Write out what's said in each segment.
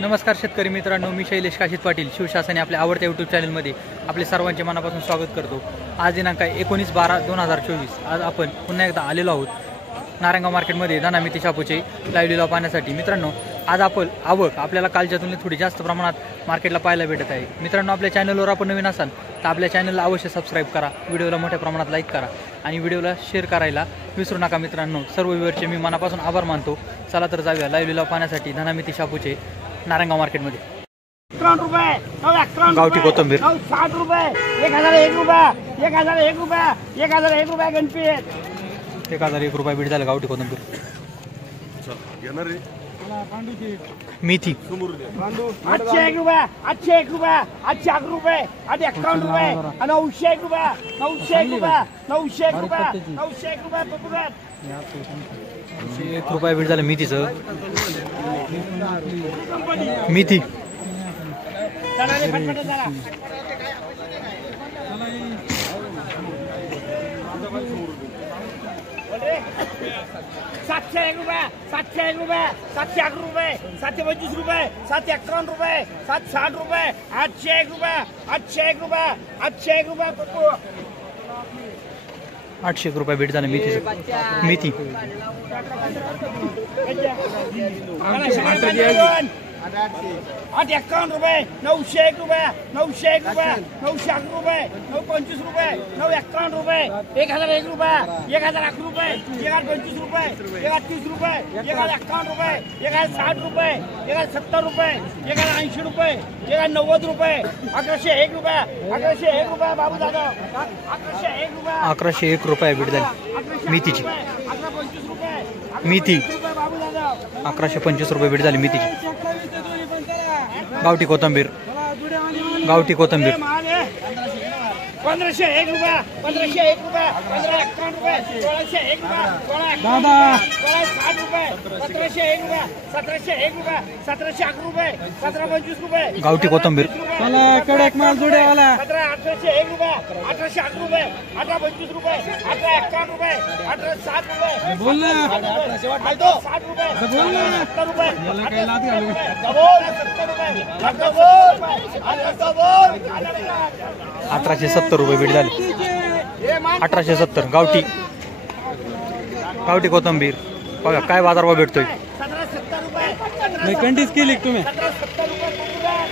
नमस्कार शेतकरी मित्रांनो, मी शैलेश काशीत पाटील शिवशासने आपल्या आवडत्या यूट्यूब चॅनलमध्ये आपले सर्वांचे मनापासून स्वागत करतो। आज दिनांक 19/12/2024 आज आपण पुन्हा एकदा आलेलो आहोत नारायणगाव मार्केटमध्ये धनामिती शापूचे लाईव्ह लिलाव पाहण्यासाठी। मित्रांनो, आज आपण आवक आपल्याला कालच्या तुलनेत थोडी जास्त प्रमाणात मार्केटला पाहायला भेटत आहे। मित्रांनो, आपल्या चॅनलवर आपण नवीन असाल तर आपल्या चॅनलला अवश्य सबस्क्राईब करा, व्हिडिओला मोठ्या प्रमाणात लाईक करा आणि व्हिडिओला शेअर करायला विसरू नका। मित्रांनो, सर्व व्ह्यूअरचे मी मनापासून आभार मानतो। चला तर जाऊया लाईव्ह लिलाव पाहण्यासाठी धनामिती शापूचे नारायणगाव मार्केटमध्ये। गावठी कोथिंबीर 60 रुपये, 1001 रुपये, 1001 रुपये, 1001 रुपये गणपती, 1001 रुपये बीड झालं गावठी कोथिंबीर। मेथी 801 रुपये, 801 रुपये, 801 रुपये, 51 रुपये, 901 रुपये, 901 रुपये, 901 रुपये, 901 रुपये पपुलर 1 रुपये बीड झालं मेथीचं। मेथी सातशे एक रुपये, 701 रुपये, 701 रुपये, 725 रुपये, 751 रुपये, 760 रुपये, 801 रुपये, 801 रुपये, 801 रुपये पप्पू 801 रुपये बीड झालं मेथीचं। मेथी 851 रुपये, 901 रुपये, 901 रुपये, 901 रुपये, 925 रुपये, 951 रुपये, 1001 रुपये, 1001 रुपये, 1025 रुपये, 1030 रुपये, 1051 रुपये, 1060 रुपये, 1070 रुपये, 1080 रुपये, 1090 रुपये, 1101 रुपये, 1101 रुपये बाबू दादा, 1101 रुपये, 1101 रुपये बीड झाली मेथीची। 1125 रुपये, मेथी बाबू दादा 1125 रुपये बीड झाली मेथीची। गावठी कोथिंबीर, गावठी कोथिंबीर 1501 रुपये, 1501 रुपये, 1551 रुपये, 1601 रुपये, 1660 रुपये, 1701 रुपये, 1701 रुपये, 1711 रुपये, 1725 रुपये, गावठी कोथिंबीर 1801 रुपये, 1808 रुपये, 1825 रुपये, 1851 रुपये, 1860 रुपये, बोल ना 1860 रुपये, 70 रुपये, 1870 रुपये बीड झाली। 1870 गावठी, गावठी कोथिंबीर बघा काय बाजारभाव भेटतोय। कंडीज केली तुम्ही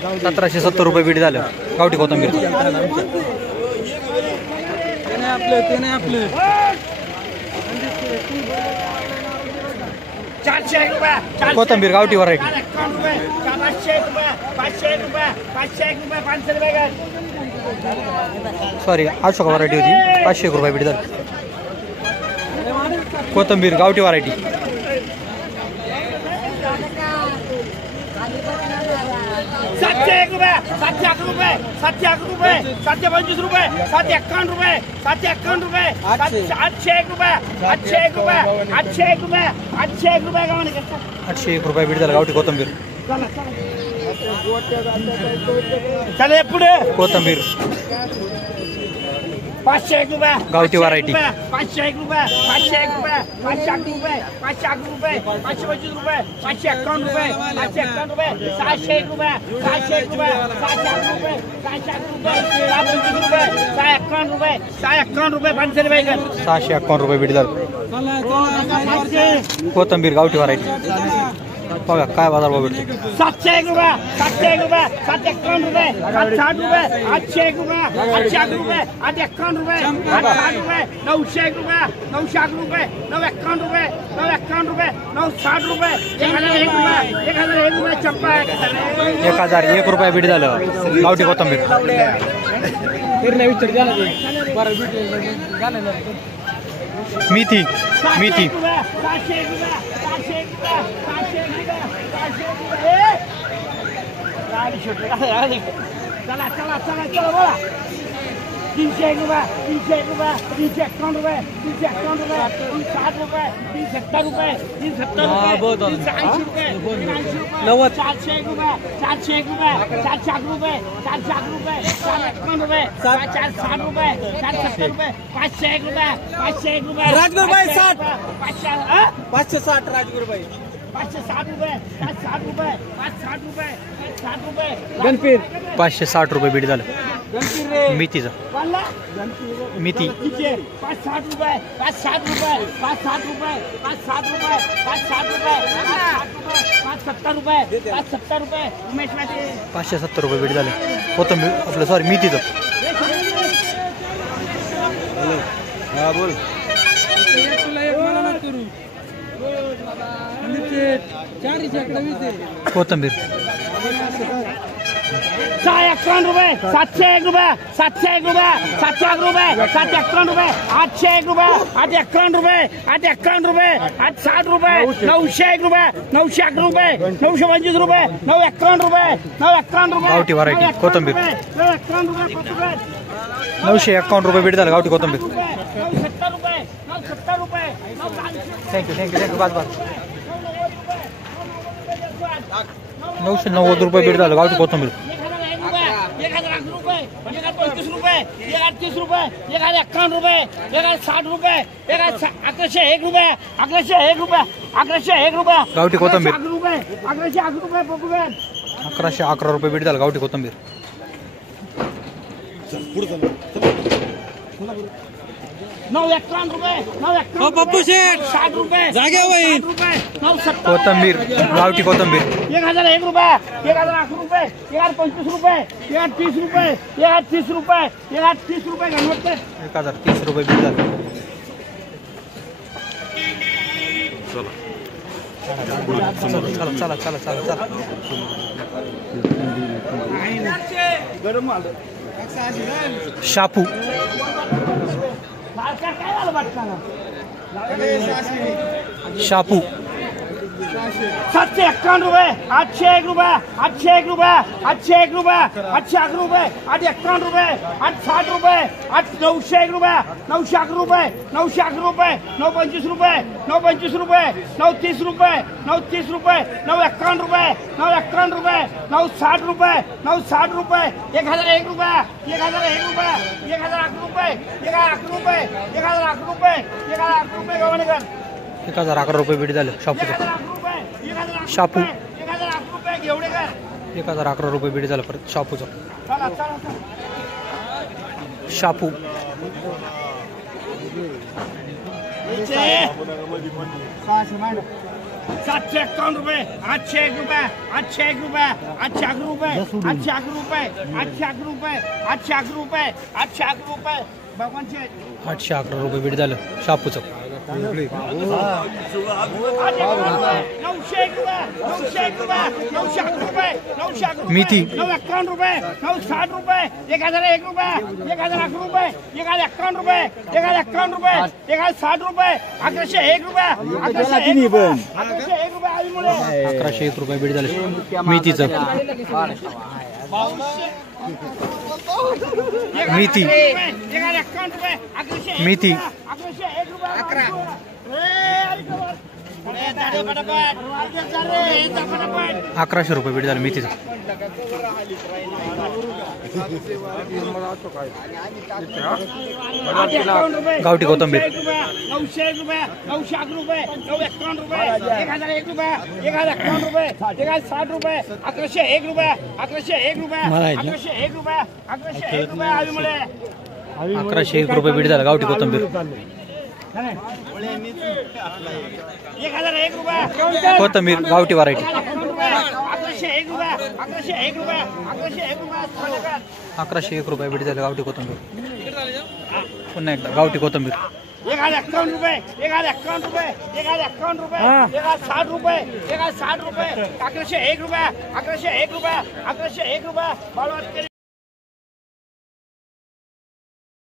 1770 रुपये बीड झालं गावठी कोथिंबीर। आपलं 401 रुपये, कोथिंबीर गावठी व्हरायटी 51 रुपये, 401 रुपये, 501 रुपये, 501 रुपये, 500 रुपये सॉरी अशोक व्हरायटी होती। 501 रुपये बीड झाली कोथिंबीर गावठी व्हरायटी। 701 रुपये, 701 रुपये, 701 रुपये, 725 रुपये, 751 रुपये, 751 रुपये, 801 रुपये, 801 रुपये, 801 रुपये, 801 रुपये गावाने 801 रुपये बीड झालं गावठी कोथिंबीर। चले पुढे कोथिंबीर 501 रुपये, गावठी व्हरायटी 501 रुपये, 501 रुपये, 501 रुपये, 501 रुपये, 525 रुपये, 551 रुपये, 551 रुपये, 601 रुपये, 601 रुपये, 601 रुपये, 601 रुपये, 625 रुपये, 651 रुपये, 651 रुपये 500 रुपये 651 रुपये बीड झालं कोथिंबीर गावठी व्हरायटी। बघा काय बाजारभाव भेटतो। 701 रुपये, 701 रुपये, 751 रुपये, 760 रुपये, 801 रुपये, 801 रुपये, 851 रुपये, 860 रुपये, 901 रुपये, 901 रुपये, 951 रुपये, 951 रुपये, 960 रुपये, 1001 रुपये, 1001 रुपये चंपा 1001 रुपये बीड झालं गावठी कोथिंबीर। मेथी मेथी चला चला चला चला बोला 301 रुपये, 301 रुपये, 351 रुपये, 351 रुपये, 360 रुपये, 370 रुपये, 370 रुपये, 380 रुपये, 401 रुपये, 401 रुपये, 401 रुपये, 401 रुपये, 451 रुपये, 460 रुपये, 470 रुपये, 501 रुपये, 501 रुपये, राजगुरुबाई 60, 560 560 राजगुरुबाई 560 रुपये 560 रुपये 560 रुपये 560 रुपये गणपीर 560 रुपये बीट झालं गणपीर रे मेथीचं वाला मेथी 560 रुपये 560 रुपये 560 रुपये 560 रुपये 560 रुपये 570 रुपये 570 रुपये उमेश माते 570 रुपये बीट झालं कोथंबीर आपलं सॉरी मेथीचं हा बोल तुला एक मला ना करू चार कोथंबीर 651 रुपये 701 रुपये 701 रुपये 701 रुपये 751 रुपये 801 रुपये 851 रुपये 851 रुपये 860 रुपये 901 रुपये 901 रुपये 925 रुपये 951 रुपये 951 रुपये गावठी variety, कोथिंबीर. 951 रुपये कोथिंबीर 951 रुपये बीट झालं गावठी कोथंबीर 970 रुपये 970 रुपये 980 थँक्यू बस 990 रुपये बीट झालं गावठी कोथंबीर 1001 रुपये 1025 रुपये 1030 रुपये 1051 रुपये 1060 रुपये 1101 रुपये 1101 रुपये 1101 रुपये गावठी कोथिंबीर. 1111 रुपये पपुगन 1111 रुपये बीट झालं गावठी कोथंबीर 951 रुपये 951 हो, पप्पू शेठ. 60 रुपये जाग्यावर येईल. 60 रुपये 970 कोथंबीर गावठी कोथंबीर 1001 रुपये 1008 रुपये 1025 रुपये 1030 रुपये 1030 रुपये 1030 रुपये घालवते 1030 रुपये बीट झालं चला शापू काय झालं वाटतं शापू 751 रुपये 801 रुपये 801 रुपये 801 रुपये 801 रुपये 851 रुपये 860 रुपये 901 रुपये 901 रुपये 901 रुपये 925 रुपये 925 रुपये 930 रुपये 930 रुपये 951 रुपये 951 रुपये 960 रुपये 960 रुपये 1001 रुपये 1001 रुपये 1001 रुपये 1001 रुपये 1001 रुपये 1001 रुपये गव्हाणेकर 1011 रुपये बीट झालं शापूचं शापू 1001 रुपये घेवडेकर 1011 रुपये बीट झालं परत शापूचं चला चला शापू 751 रुपये 801 रुपये 801 रुपये 801 रुपये 801 रुपये 801 रुपये 801 रुपये 801 रुपये भगवानचे 811 रुपये बीट झालं शापूचं 901 रुपये 901 रुपये 901 रुपये 901 मेथी. 951 रुपये 960 रुपये 1001 रुपये 1001 रुपये 1051 रुपये 1051 रुपये 1060 रुपये 1101 रुपये 1101 रुपये 1101 रुपये आईमुळे 1101 रुपये बीट झालं मेथीचं मेथी. मेथी. 1100 रुपये बीट झालं मेथीचं गावठी कोथंबीर 901 रुपये 901 रुपये 951 रुपये 1001 रुपये 1051 रुपये 1060 रुपये 1101 रुपये 1101 रुपये 1101 रुपये 1101 रुपये आईमुळे 1101 रुपये बीट झालं गावठी कोथंबीर 1001 रुपये कोथंबीर गावठी व्हरायटी 1101 रुपये 1101 रुपये 1101 रुपये 1101 रुपये बीट झालं गावठी कोथंबीर पुन्हा एकदा गावठी कोथंबीर 1051 रुपये 1051 रुपये 1051 रुपये 1060 रुपये 1060 रुपये 1101 रुपये 1101 रुपये 1101 रुपये बाळवातकरी